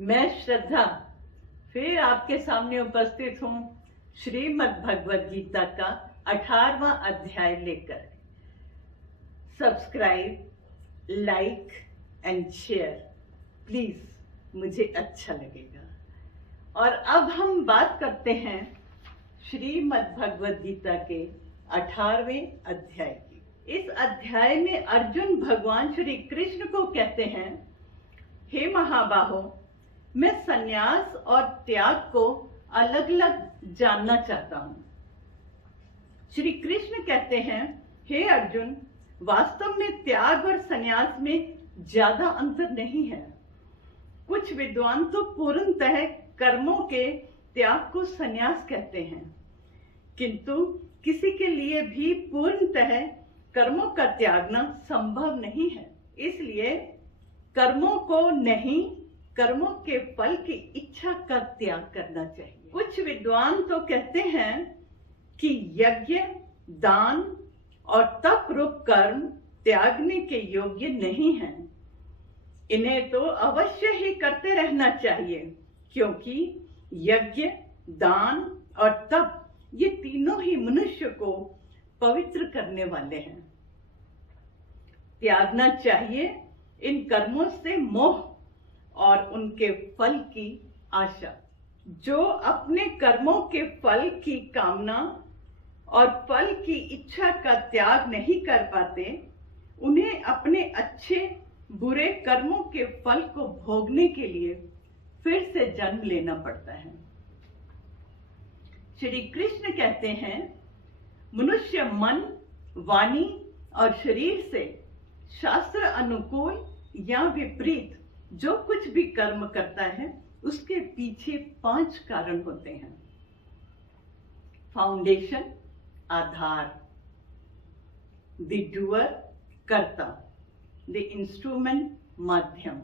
मैं श्रद्धा फिर आपके सामने उपस्थित हूँ श्रीमद् भगवद गीता का 18वां अध्याय लेकर। Subscribe, like and share please, मुझे अच्छा लगेगा। और अब हम बात करते हैं श्रीमद् भगवद गीता के 18वें अध्याय की। इस अध्याय में अर्जुन भगवान श्री कृष्ण को कहते हैं, हे महाबाहो, मैं संन्यास और त्याग को अलग अलग जानना चाहता हूं। श्री कृष्ण कहते हैं, हे अर्जुन, वास्तव में त्याग और संन्यास में ज्यादा अंतर नहीं है। कुछ विद्वान तो पूर्णतः कर्मों के त्याग को संन्यास कहते हैं, किंतु किसी के लिए भी पूर्णतः कर्मों का त्यागना संभव नहीं है। इसलिए कर्मों को नहीं, कर्मों के फल की इच्छा का त्याग करना चाहिए। कुछ विद्वान तो कहते हैं कि यज्ञ, दान और तप रूप कर्म त्यागने के योग्य नहीं हैं। इन्हें तो अवश्य ही करते रहना चाहिए, क्योंकि यज्ञ, दान और तप ये तीनों ही मनुष्य को पवित्र करने वाले हैं। त्यागना चाहिए इन कर्मों से मोह और उनके फल की आशा। जो अपने कर्मों के फल की कामना और फल की इच्छा का त्याग नहीं कर पाते, उन्हें अपने अच्छे बुरे कर्मों के फल को भोगने के लिए फिर से जन्म लेना पड़ता है। श्री कृष्ण कहते हैं, मनुष्य मन, वाणी और शरीर से शास्त्र अनुकूल या विपरीत जो कुछ भी कर्म करता है, उसके पीछे 5 कारण होते हैं। फाउंडेशन, आधार, द डूअर, कर्ता, द इंस्ट्रूमेंट, माध्यम,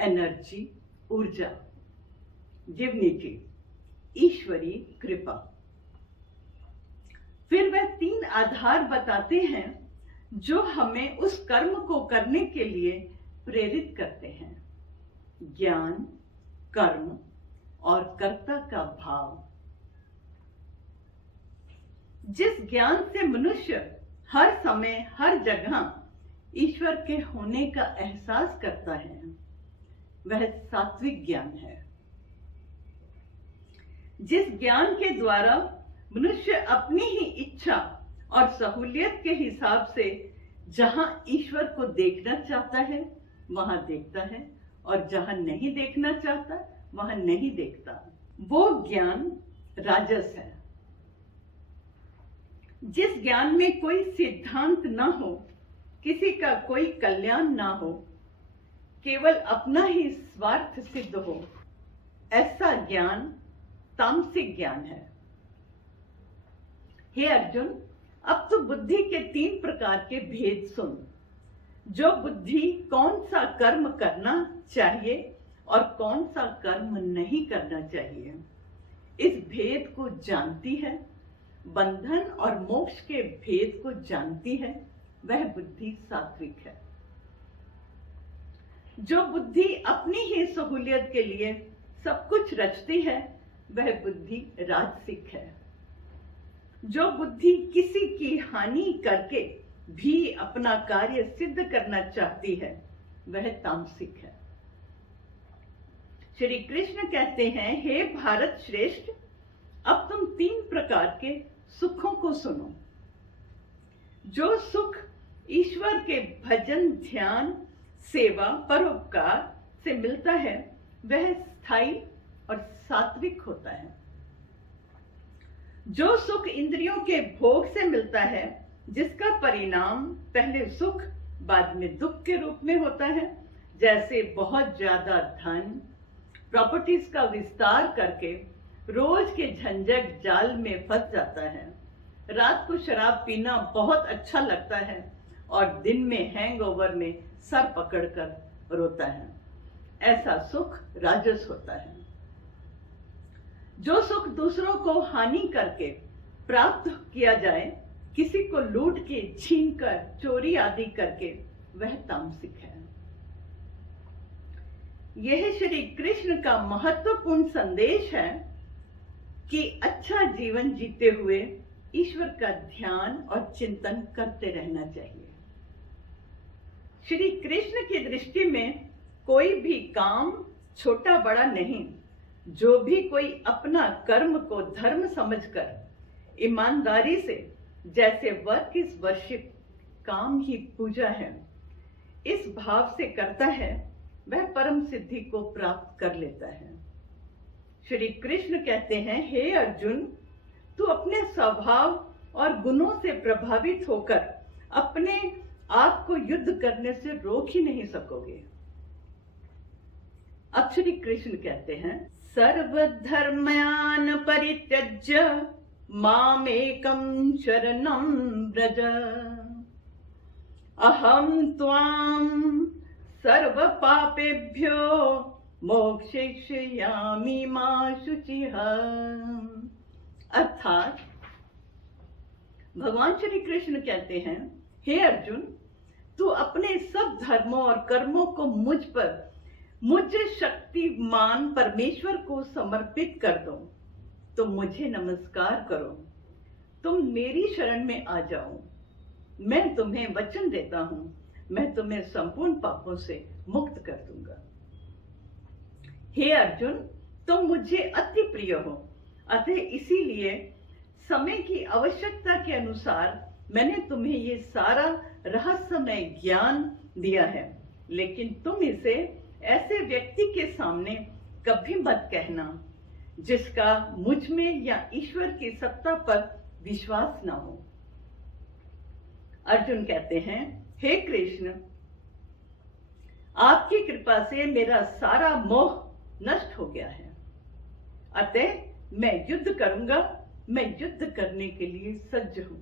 एनर्जी, ऊर्जा, डिविनिटी, ईश्वरी कृपा। फिर वह 3 आधार बताते हैं जो हमें उस कर्म को करने के लिए प्रेरित करते हैं। ज्ञान, कर्म और कर्ता का भाव। जिस ज्ञान से मनुष्य हर समय हर जगह ईश्वर के होने का एहसास करता है, वह सात्विक ज्ञान है। जिस ज्ञान के द्वारा मनुष्य अपनी ही इच्छा और सहूलियत के हिसाब से जहां ईश्वर को देखना चाहता है वहां देखता है, और जहां नहीं देखना चाहता वहां नहीं देखता, वो ज्ञान राजस है। जिस ज्ञान में कोई सिद्धांत ना हो, किसी का कोई कल्याण ना हो, केवल अपना ही स्वार्थ सिद्ध हो, ऐसा ज्ञान तामसिक ज्ञान है। हे अर्जुन, अब तो बुद्धि के 3 प्रकार के भेद सुन। जो बुद्धि कौन सा कर्म करना चाहिए और कौन सा कर्म नहीं करना चाहिए, इस भेद को जानती है, बंधन और मोक्ष के भेद को जानती है, वह बुद्धि सात्विक है। जो बुद्धि अपनी ही सहूलियत के लिए सब कुछ रचती है, वह बुद्धि राजसिक है। जो बुद्धि किसी की हानि करके भी अपना कार्य सिद्ध करना चाहती है, वह तामसिक है। श्री कृष्ण कहते हैं, हे भारत श्रेष्ठ, अब तुम 3 प्रकार के सुखों को सुनो। जो सुख ईश्वर के भजन, ध्यान, सेवा, परोपकार से मिलता है, वह स्थायी और सात्विक होता है। जो सुख इंद्रियों के भोग से मिलता है, जिसका परिणाम पहले सुख बाद में दुख के रूप में होता है, जैसे बहुत ज्यादा धन, प्रॉपर्टीज का विस्तार करके रोज के झंझट जाल में फंस जाता है। रात को शराब पीना बहुत अच्छा लगता है और दिन में हैंगओवर में सर पकड़कर रोता है। ऐसा सुख राजस होता है। जो सुख दूसरों को हानि करके प्राप्त किया जाए, किसी को लूट के, छीन कर, चोरी आदि करके, वह तामसिक है। यह श्री कृष्ण का महत्वपूर्ण संदेश है कि अच्छा जीवन जीते हुए ईश्वर का ध्यान और चिंतन करते रहना चाहिए। श्री कृष्ण की दृष्टि में कोई भी काम छोटा बड़ा नहीं। जो भी कोई अपना कर्म को धर्म समझकर ईमानदारी से, जैसे वर्क इज वर्शिप, काम ही पूजा है, इस भाव से करता है, वह परम सिद्धि को प्राप्त कर लेता है। श्री कृष्ण कहते हैं, हे अर्जुन, तू अपने स्वभाव और गुणों से प्रभावित होकर अपने आप को युद्ध करने से रोक ही नहीं सकोगे। अब श्री कृष्ण कहते हैं, सर्वधर्मान् परित्यज्य मामेकं शरणं व्रज, अहं त्वां सर्व पापेभ्यो मोक्षयिष्यामि मा शुचिः। अर्थात भगवान श्री कृष्ण कहते हैं, हे अर्जुन, तू अपने सब धर्मों और कर्मों को मुझ शक्तिमान परमेश्वर को समर्पित कर दो। तुम मुझे नमस्कार करो, तुम मेरी शरण में आ जाओ। मैं तुम्हें वचन देता हूं, मैं तुम्हें संपूर्ण पापों से मुक्त कर दूंगा। हे अर्जुन, तुम मुझे अति प्रिय हो, अतः इसीलिए समय की आवश्यकता के अनुसार मैंने तुम्हें ये सारा रहस्यमय ज्ञान दिया है, लेकिन तुम इसे ऐसे व्यक्ति के सामने कभी मत कहना जिसका मुझ में या ईश्वर की सत्ता पर विश्वास ना हो। अर्जुन कहते हैं, हे कृष्ण, आपकी कृपा से मेरा सारा मोह नष्ट हो गया है, अतः मैं युद्ध करूंगा, मैं युद्ध करने के लिए सज्ज हूं।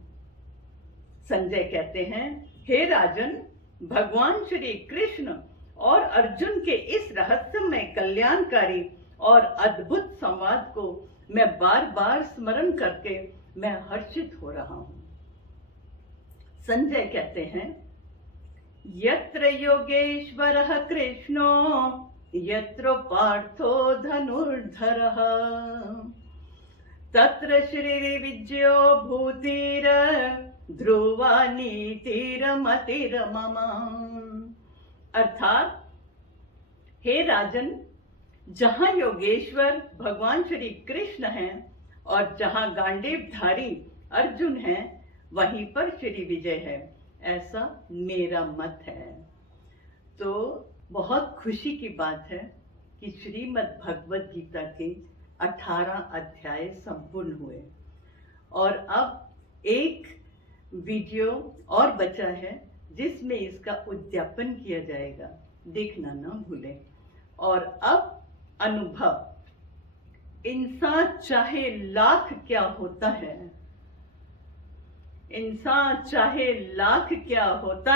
संजय कहते हैं, हे राजन, भगवान श्री कृष्ण और अर्जुन के इस रहस्यमय कल्याणकारी और अद्भुत संवाद को मैं बार बार स्मरण करके मैं हर्षित हो रहा हूं। संजय कहते हैं, यत्र योगेश्वरः कृष्णो यत्र पार्थो धनुर्धरः तत्र श्रीविजयो भूतिर ध्रुवा नीतिरमतिरमम। अर्थात, हे राजन, जहां योगेश्वर भगवान श्री कृष्ण हैं और जहां गांडीवधारी अर्जुन हैं, वहीं पर श्री विजय है, ऐसा मेरा मत है। तो बहुत खुशी की बात है कि श्रीमद् भगवद गीता के 18 अध्याय संपूर्ण हुए और अब एक वीडियो और बचा है जिसमें इसका उद्यापन किया जाएगा, देखना ना भूलें। और अब अनुभव, इंसान चाहे लाख क्या होता है, इंसान चाहे लाख क्या होता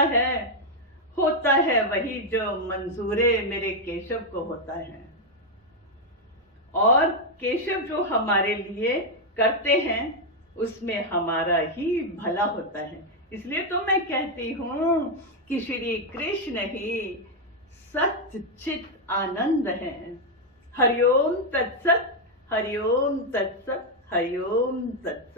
है वही जो मंजूरे मेरे केशव को होता है। और केशव जो हमारे लिए करते हैं उसमें हमारा ही भला होता है। इसलिए तो मैं कहती हूँ कि श्री कृष्ण ही सच्च चित आनंद है। हरिओम तत्सत, हरिओम तत्सत, हरिओम तत्सत।